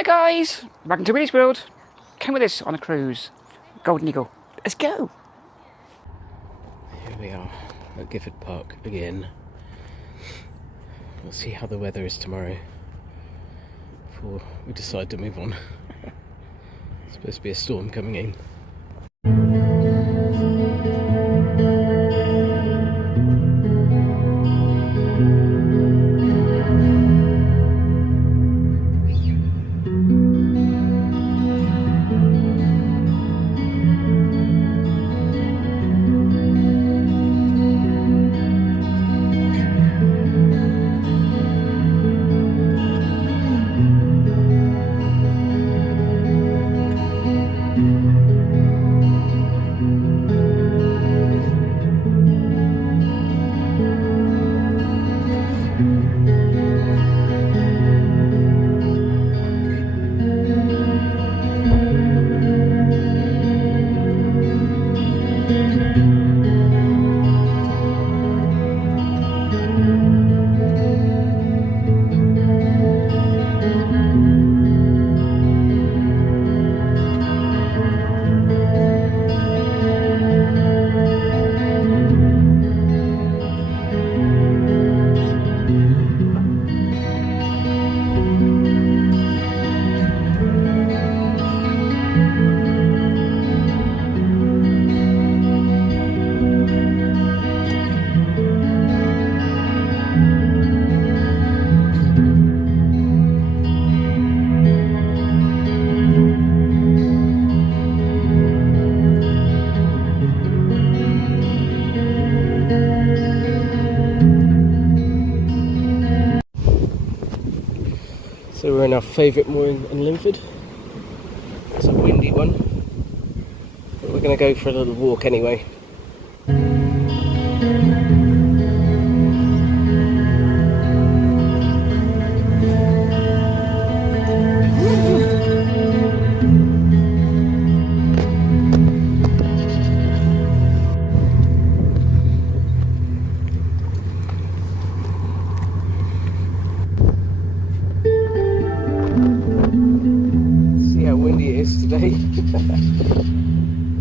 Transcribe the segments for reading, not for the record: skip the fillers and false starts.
Hi guys, welcome to Willy's World. Come with us on a cruise. Golden Eagle. Let's go. Here we are at Gifford Park again. We'll see how the weather is tomorrow before we decide to move on. It's supposed to be a storm coming in. So we're in our favourite mooring in Linford. It's a windy one, but we're going to go for a little walk anyway. See how windy it is today.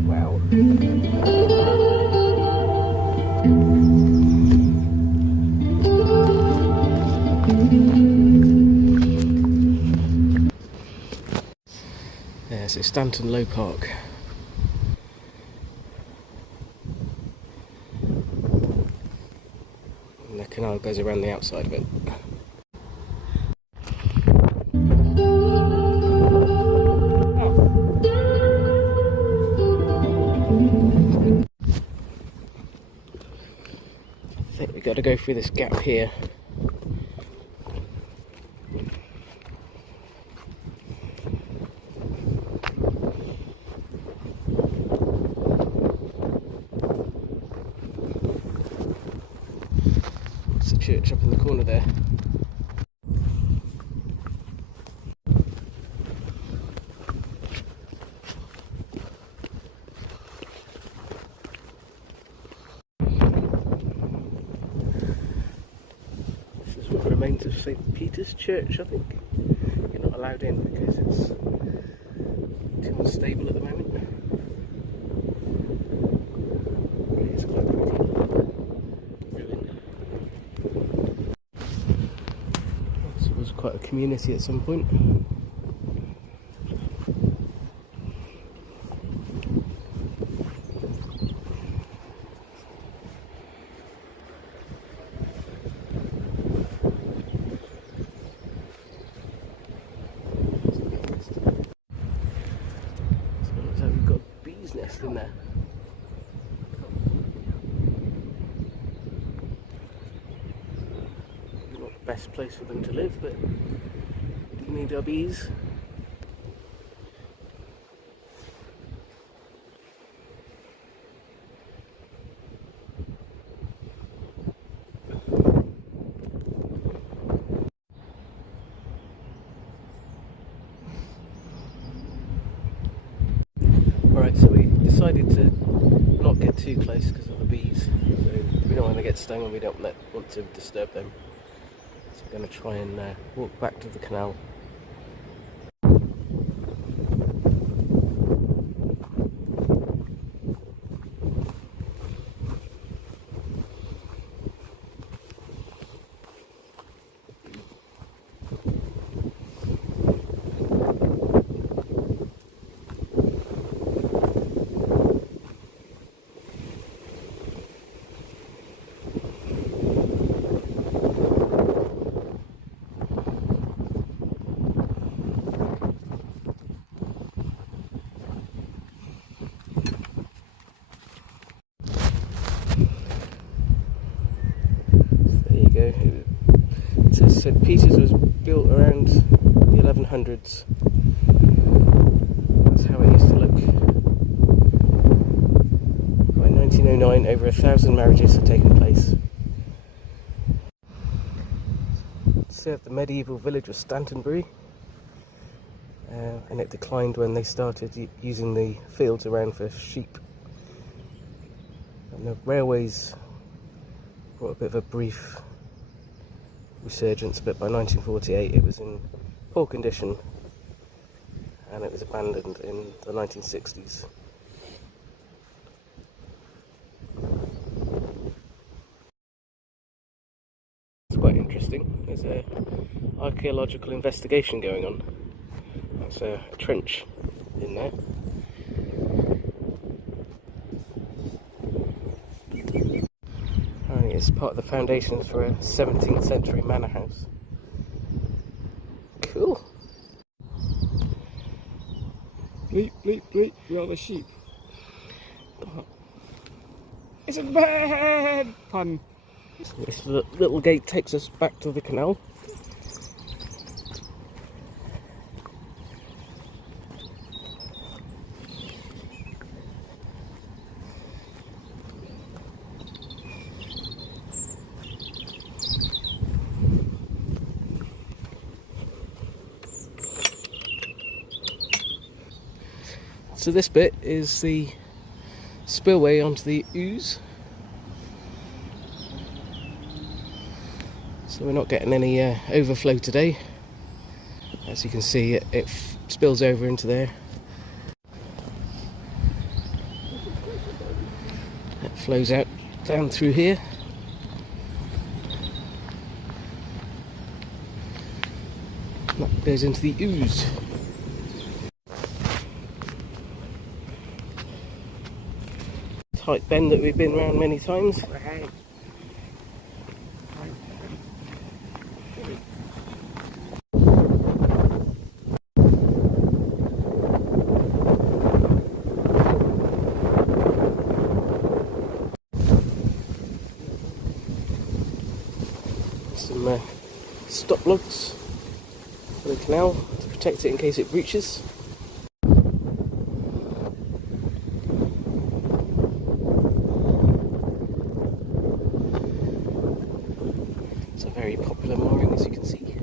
Wow. Yeah, so Stanton Low Park. And the canal goes around the outside of it. I think we've got to go through this gap here. It's the church up in the corner there. What remains of St. Peter's Church, I think. You're not allowed in because it's too unstable at the moment. It's quite pretty ruin. This was quite a community at some point. Nest in there. Not the best place for them to live, but we do need our bees. Alright, so we decided to not get too close because of the bees. So we don't want to get stung and we don't want to disturb them. So we're going to try and walk back to the canal. So St Peter's was built around the 1100s. That's how it used to look. By 1909, over 1,000 marriages had taken place. It served the medieval village of Stantonbury, and it declined when they started using the fields around for sheep. And the railways brought a bit of a brief resurgence, but by 1948 it was in poor condition and it was abandoned in the 1960s. It's quite interesting. There's an archaeological investigation going on. That's a trench in there. Apparently it's part of the foundations for a 17th century manor house. Cool. Bleep, bleep, bleep, we are the sheep. It's a bad pun. This little gate takes us back to the canal. So this bit is the spillway onto the Ouse. So we're not getting any overflow today. As you can see, it spills over into there. It flows out down through here. And that goes into the Ouse. Tight bend that we've been around many times. Some stop logs for the canal to protect it in case it breaches. It's a very popular mooring, as you can see.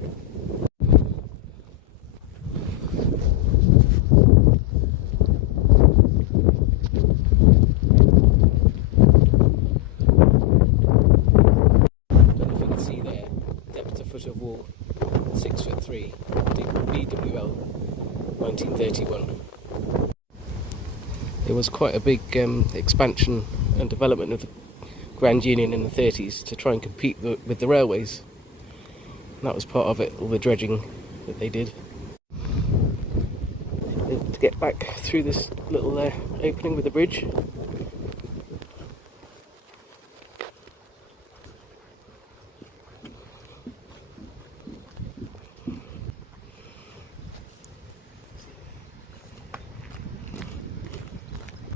Of wall, 6'3", BWL, 1931. There was quite a big expansion and development of the Grand Union in the 30s to try and compete with the railways. And that was part of it, all the dredging that they did. To get back through this little opening with the bridge.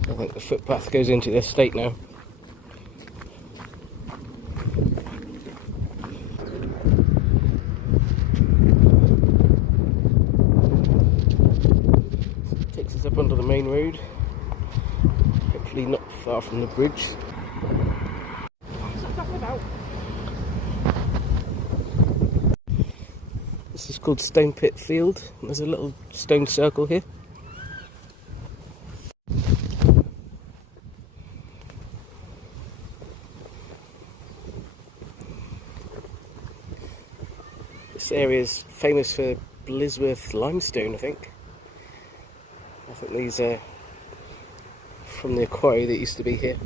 I think the footpath goes into the estate now. It takes us up onto the main road, hopefully not far from the bridge. This is called Stone Pit Field. There's a little stone circle here. This area is famous for Blisworth limestone, I think. I think these are from the quarry that used to be here.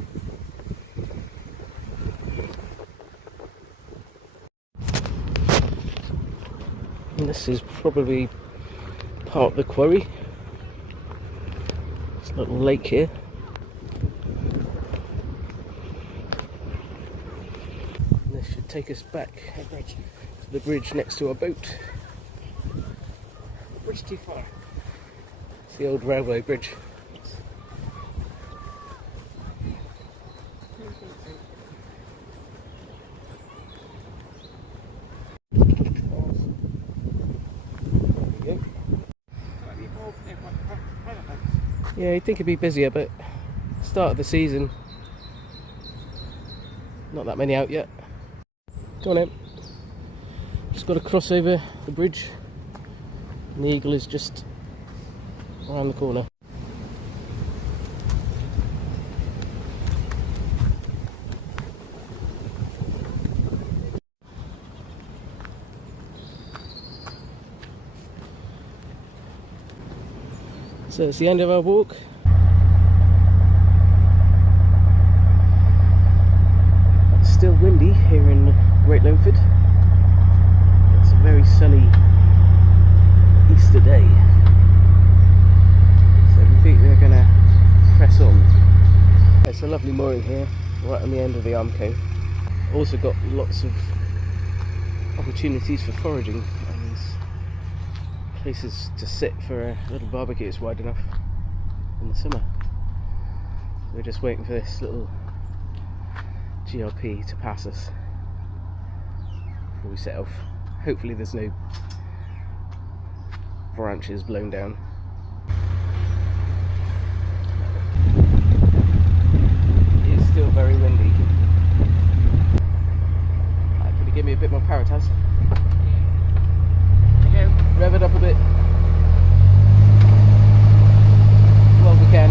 And this is probably part of the quarry. There's a little lake here. And this should take us back to the bridge next to our boat. Bridge too far. It's the old railway bridge. Yeah, you'd think it'd be busier, but start of the season, not that many out yet. Go on in. Just got to cross over the bridge, and the Eagle is just around the corner. So it's the end of our walk. It's still windy here in Great Linford. It's a very sunny Easter day. So we think we're going to press on. It's a lovely mooring here, right on the end of the arm cove. Also got lots of opportunities for foraging. Places to sit for a little barbecue. It's wide enough in the summer. We're just waiting for this little GLP to pass us before we set off. Hopefully there's no branches blown down. It is still very windy. Could you give me a bit more power, Taz? Rev it up a bit. Well, we can.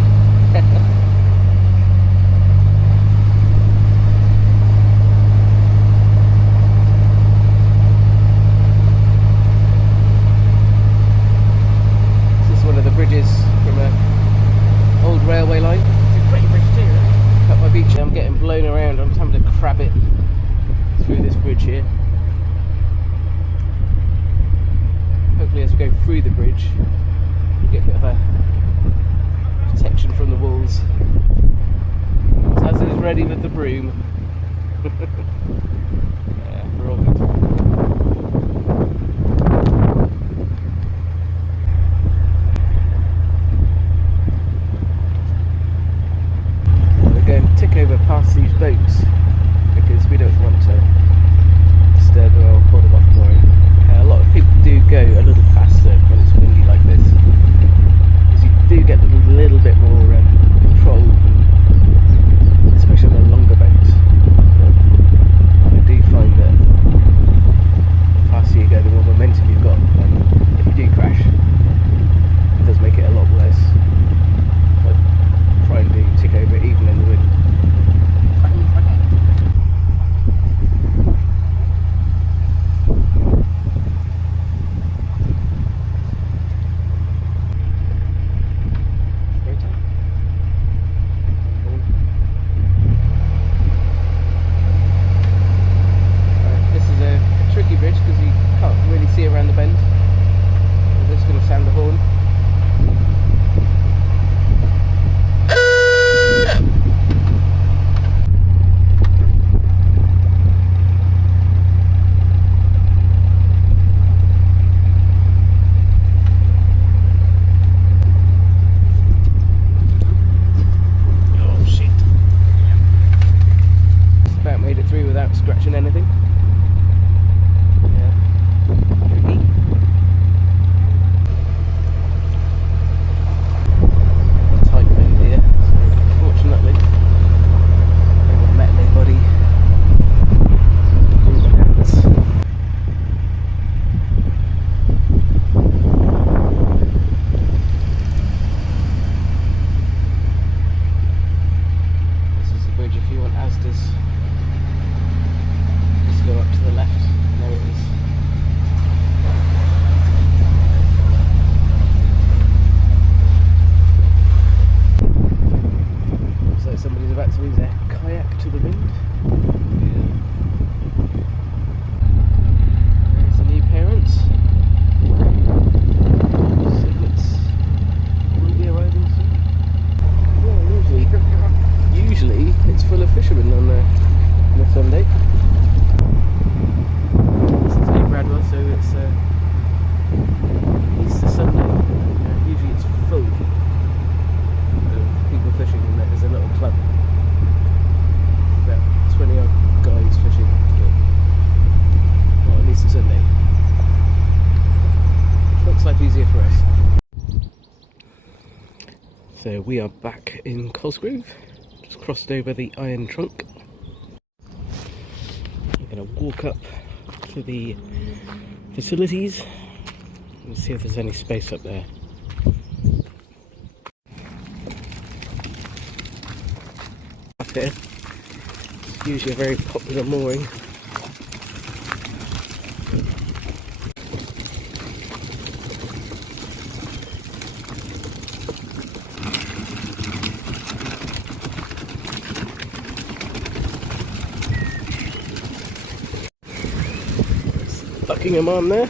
This is one of the bridges from an old railway line. It's a great bridge too, right? Cut by beach. I'm getting blown around. I'm having to crab it through this bridge here. Hopefully as we go through the bridge we get a bit of a protection from the walls. Taz is ready with the broom. Yeah, we're all good. We're going to tick over past these boats because we don't want to disturb them or pull them off mooring. A lot of people do go a little faster when it's windy like this, because you do get a little bit more control, especially on the longer boats. But I do So we are back in Cosgrove, just crossed over the Iron Trunk. We're going to walk up to the facilities and see if there's any space up there. Up here, it's usually a very popular mooring. Buckingham on there.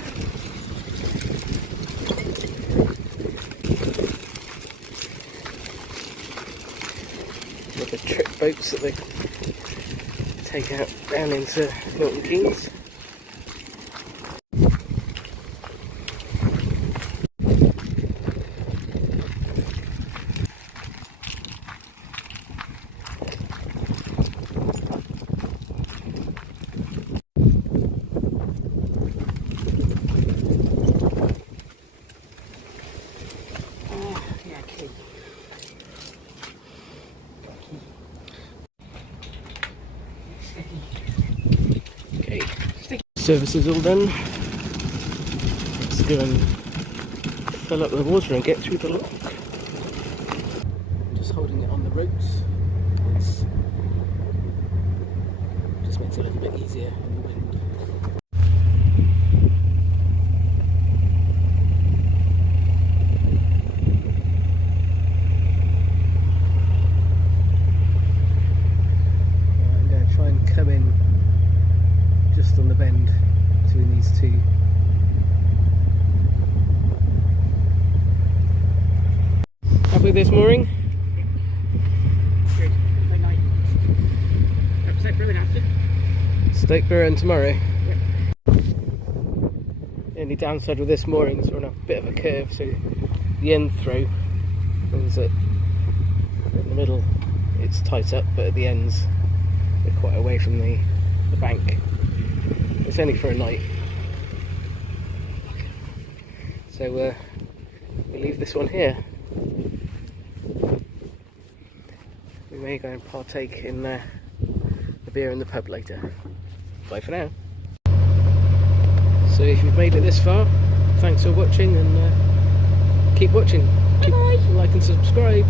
With the trip boats that they take out down into Milton Keynes. Okay, service is all done. Let's go and fill up the water and get through the lock. Just holding it on the ropes. Just makes it a little bit easier in the wind. I'm going to try and come in just on the bend between these two. Happy with this mooring? Good. Very nice. Stoke brewing after. Stoke brewing tomorrow. Yep. The only downside with this mooring is we're on a bit of a curve, so the end throw means that in the middle it's tight up, but at the ends we're quite away from the bank. It's only for a night, so we leave this one here. We may go and partake in the beer in the pub later. Bye for now. So if you've made it this far, thanks for watching, and keep watching. Keep like and subscribe.